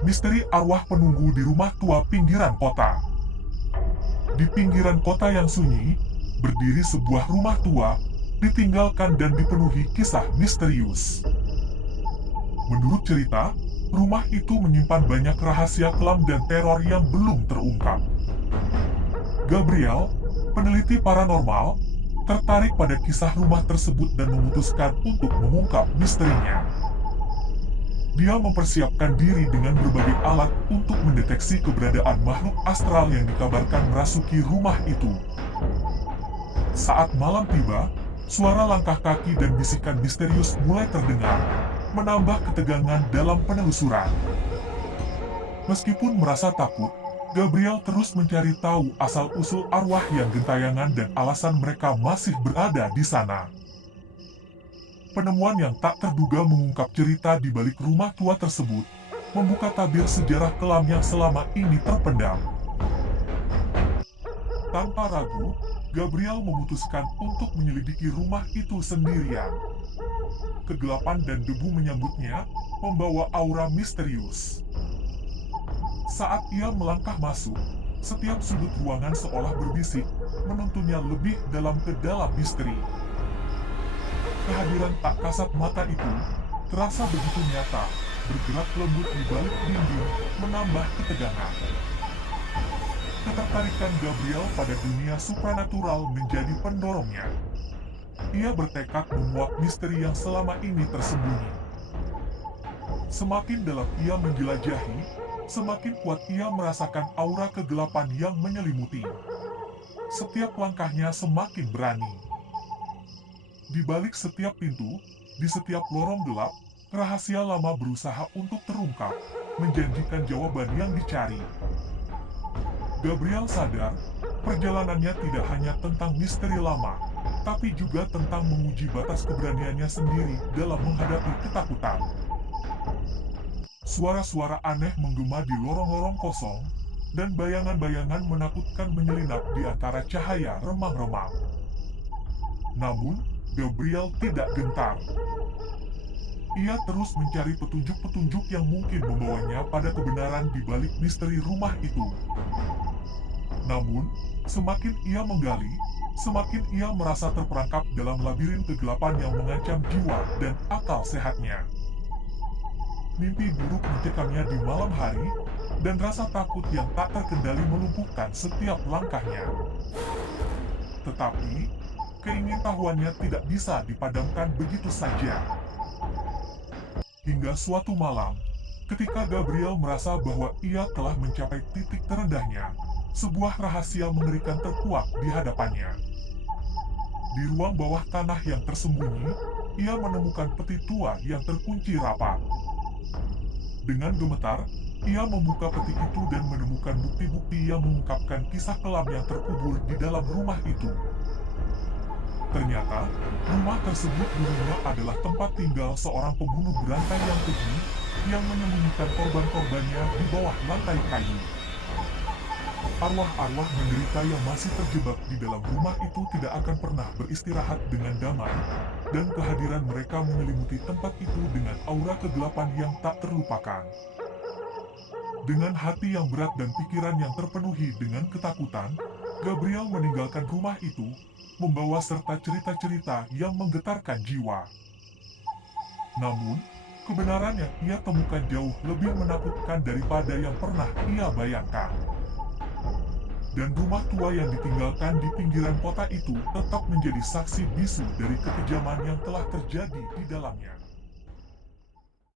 Misteri arwah penunggu di rumah tua pinggiran kota. Di pinggiran kota yang sunyi, berdiri sebuah rumah tua, ditinggalkan dan dipenuhi kisah misterius. Menurut cerita, rumah itu menyimpan banyak rahasia kelam dan teror yang belum terungkap. Gabriel, peneliti paranormal, tertarik pada kisah rumah tersebut dan memutuskan untuk mengungkap misterinya. Dia mempersiapkan diri dengan berbagai alat untuk mendeteksi keberadaan makhluk astral yang dikabarkan merasuki rumah itu. Saat malam tiba, suara langkah kaki dan bisikan misterius mulai terdengar, menambah ketegangan dalam penelusuran. Meskipun merasa takut, Gabriel terus mencari tahu asal-usul arwah yang gentayangan dan alasan mereka masih berada di sana. Penemuan yang tak terduga mengungkap cerita di balik rumah tua tersebut, membuka tabir sejarah kelam yang selama ini terpendam. Tanpa ragu, Gabriel memutuskan untuk menyelidiki rumah itu sendirian. Kegelapan dan debu menyambutnya, membawa aura misterius. Saat ia melangkah masuk, setiap sudut ruangan seolah berbisik, menuntunnya lebih dalam ke dalam misteri. Kehadiran tak kasat mata itu terasa begitu nyata, bergerak lembut di balik dinding, menambah ketegangan. Ketertarikan Gabriel pada dunia supranatural menjadi pendorongnya. Ia bertekad menguak misteri yang selama ini tersembunyi. Semakin dalam ia menjelajahi, semakin kuat ia merasakan aura kegelapan yang menyelimuti. Setiap langkahnya semakin berani. Di balik setiap pintu, di setiap lorong gelap, rahasia lama berusaha untuk terungkap, menjanjikan jawaban yang dicari. Gabriel sadar, perjalanannya tidak hanya tentang misteri lama, tapi juga tentang menguji batas keberaniannya sendiri dalam menghadapi ketakutan. Suara-suara aneh menggema di lorong-lorong kosong, dan bayangan-bayangan menakutkan menyelinap di antara cahaya remang-remang. Namun, Gabriel tidak gentar. Ia terus mencari petunjuk-petunjuk yang mungkin membawanya pada kebenaran di balik misteri rumah itu. Namun, semakin ia menggali, semakin ia merasa terperangkap dalam labirin kegelapan yang mengancam jiwa dan akal sehatnya. Mimpi buruk mencekamnya di malam hari, dan rasa takut yang tak terkendali melumpuhkan setiap langkahnya. Tetapi, keingintahuannya tidak bisa dipadamkan begitu saja. Hingga suatu malam, ketika Gabriel merasa bahwa ia telah mencapai titik terendahnya, sebuah rahasia mengerikan terkuak di hadapannya. Di ruang bawah tanah yang tersembunyi, ia menemukan peti tua yang terkunci rapat. Dengan gemetar, ia membuka peti itu dan menemukan bukti-bukti yang mengungkapkan kisah kelam yang terkubur di dalam rumah itu. Ternyata, rumah tersebut dulunya adalah tempat tinggal seorang pembunuh berantai yang keji yang menyembunyikan korban-korbannya di bawah lantai kayu. Arwah-arwah menderita yang masih terjebak di dalam rumah itu tidak akan pernah beristirahat dengan damai, dan kehadiran mereka menyelimuti tempat itu dengan aura kegelapan yang tak terlupakan. Dengan hati yang berat dan pikiran yang terpenuhi dengan ketakutan, Gabriel meninggalkan rumah itu, membawa serta cerita-cerita yang menggetarkan jiwa. Namun, kebenaran yang ia temukan jauh lebih menakutkan daripada yang pernah ia bayangkan. Dan rumah tua yang ditinggalkan di pinggiran kota itu tetap menjadi saksi bisu dari kekejaman yang telah terjadi di dalamnya.